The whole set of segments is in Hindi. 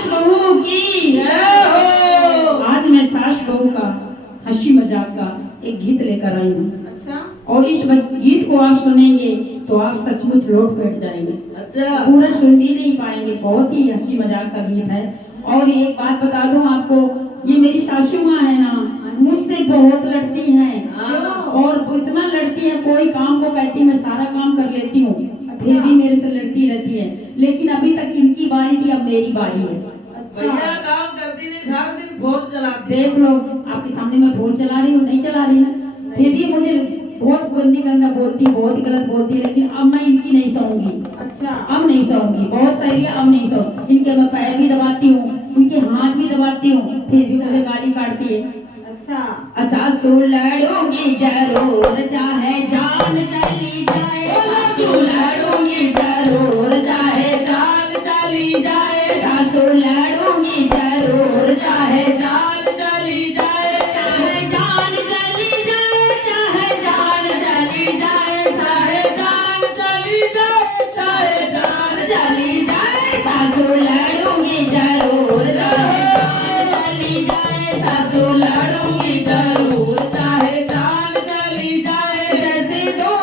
सास बहू की जय हो। आज मैं सास बहू का हंसी मजाक का एक गीत लेकर आई हूँ। अच्छा और इस गीत को आप सुनेंगे तो आप सचमुच लौट बैठ जाएंगे। अच्छा पूरा सुन ही नहीं पाएंगे, बहुत ही हंसी मजाक का गीत है। और एक बात बता दूं आपको, ये मेरी सासू माँ है ना, मुझसे बहुत लड़ती हैं और इतना लड़ती है, कोई काम को कहती मैं सारा काम कर लेती हूँ, फिर भी मेरे से लड़ती रहती है। लेकिन अभी तक इनकी बारी थी, अब मेरी बारी है। भैया काम करती नहीं, सारा दिन फोन चलाती। देख लो आपके सामने मैं फोन चला रही हूँ, नहीं चला रही ना, फिर भी मुझे बहुत गंदी गंदा बोलती, बहुत गलत बोलती है। लेकिन अब मैं इनकी नहीं सहूंगी। अच्छा अब नहीं सहूंगी, बहुत सही है, अब नहीं सहूंगी। इनके मैं पैर भी दबाती हूँ, इनके हाथ भी दबाती हूँ, फिर भी मुझे गाली काटती है। अच्छा सासू लड़ूंगी जरूर, चाहे जान चली जाए, सासू लड़ूंगी जरूर, चाहे जान चली जाए, सासू लड़ूंगी जरूर, चाहे जान चली जाए, चाहे जान चली जाए, चाहे जान चली जाए, चाहे जान चली जाए, चाहे जान चली जाए, सासू लड़ूंगी जरूर, चाहे जान चली जाए, सासू लड़ूंगी जरूर, चाहे जान चली जाए। जैसे दो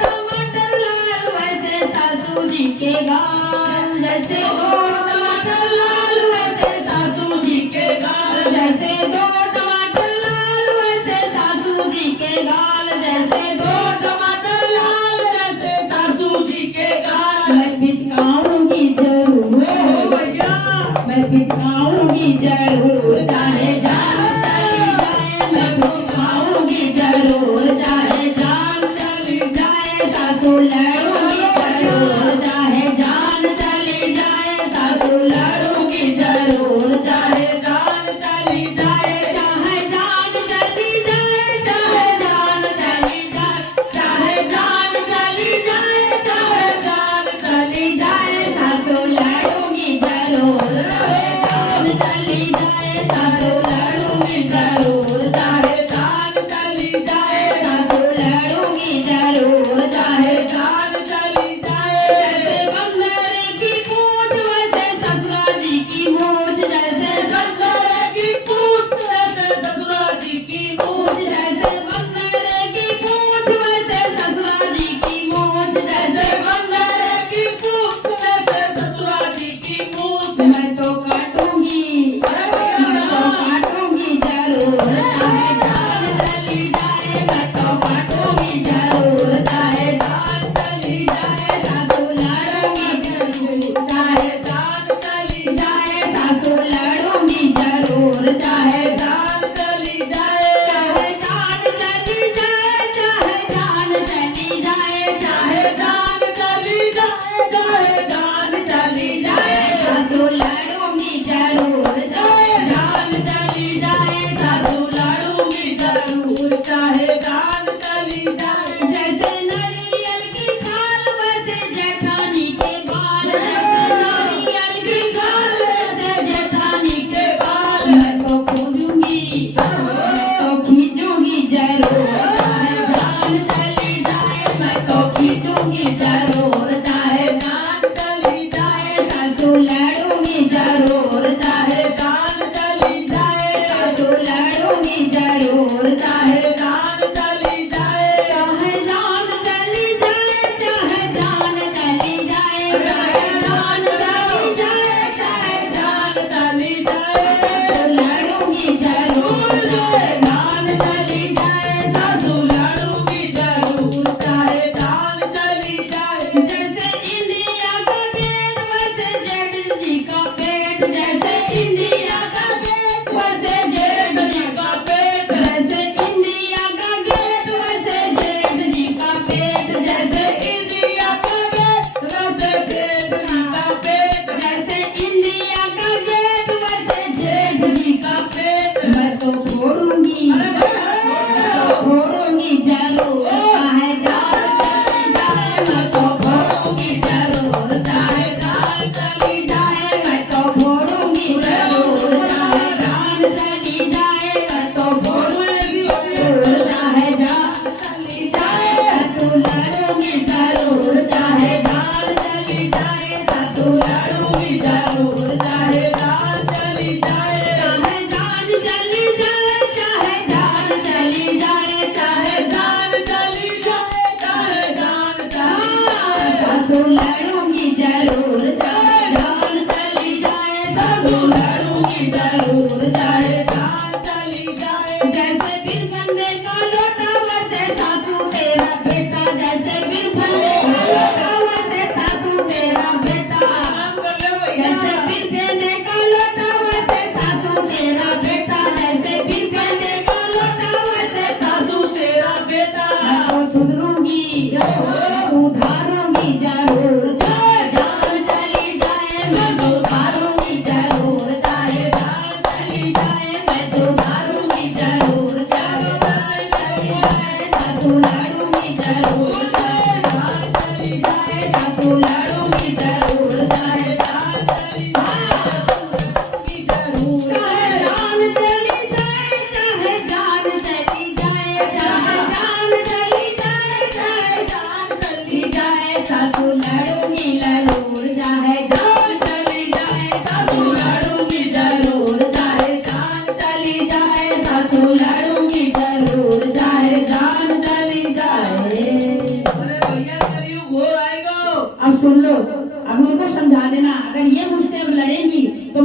टमाटर लाल वैसे सासू जी के गाल, जैसे दो टमाटर लाल वैसे सासू जी के गाल, जैसे दो टमाटर लाल वैसे सासू जी के गाल, जैसे दो टमाटर लाल वैसे सासू जी के गाल। मैं पिचकाऊंगी जरूर भैया, मैं पिचकाऊंगी जरूर, चाहे जान चली जाए, मैं पिचकाऊंगी जरूर, चाहे जान चली जाए, सासू लड़ूंगी जरूर, चाहे जान चली जाए, सासू लड़ूंगी जरूर, चाहे जान चली जाए, चाहे जान चली जाए, चाहे जान चली जाए, चाहे जान चली जाए, चाहे जान चली जाए, सासू लड़ूंगी जरूर, चाहे जान चली जाए, सासू लड़ूंगी जरूर, चाहे जान चली जाए, सासू लड़ूंगी जरूर, चाहे जान चली जाए। जैसे बंदर की पूंछ वैसे ससुरा जी की मूंछ, जैसे बंदर की पूंछ वैसे ससुरा जी की मूंछ, जैसे बंदर की पूंछ वैसे ससुरा जी की मूंछ, जैसे बंदर की पूंछ वैसे ससुरा जी की मूंछ। मैं तो काटूंगी, मैं तो काटूंगी जरूर, चाहे जान चली जाए, मैं तो काटूंगी जरूर, चाहे जान चली जाए, सासू लड़ूंगी जरूर, चाहे जान चली जाए, सासू लड़ूंगी जरूर, चाहे जान चली जाए, चाहे जान चली जाए, चाहे जान चली जाए, चाहे जान चली जाए, चाहे जान चली जाए, सासू लड़ूंगी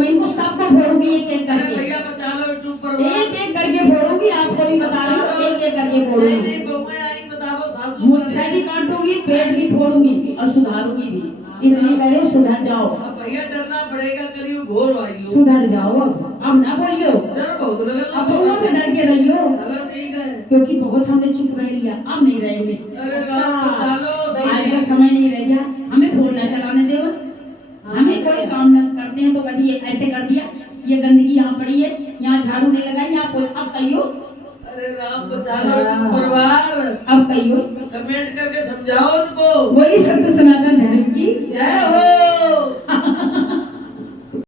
मैं इनको सबको फोड़ूंगी एक एक अरे करके, भैया बचा लो यूट्यूब पर। एक एक करके फोड़ूंगी, आपको भी बता रही हूँ, एक एक करके नहीं फोड़ूंगी। नहीं बहुएं आई बताओ सासू। मुझसे भी काटूंगी, पेट भी फोड़ूंगी और सुधारूंगी भी। इसलिए कह रही हूँ, सुधर जाओ, अब भैया डरना पड़ेगा, करियो घोर वाइयो। सुधर जाओ, अब ना बोलियो, डर बहुत लगल। अब बहुओं से डर के रहियो, अगर ठीक है। क्योंकि बहुत हमने चुप रह लिया, अब नहीं रहेंगे। अरे राम बचा लो। आज का समय नहीं रह गया, हमें फोन ना चलाने दो, हमें कोई काम न करते हैं तो कभी ऐसे कर दिया, ये गंदगी यहाँ पड़ी है, यहाँ झाड़ू नहीं लगाई, यहाँ कोई, अब कहियो। अरे राम बचा लो परिवार। अब कहियो, कमेंट करके समझाओ उनको। वही सत्य सनातन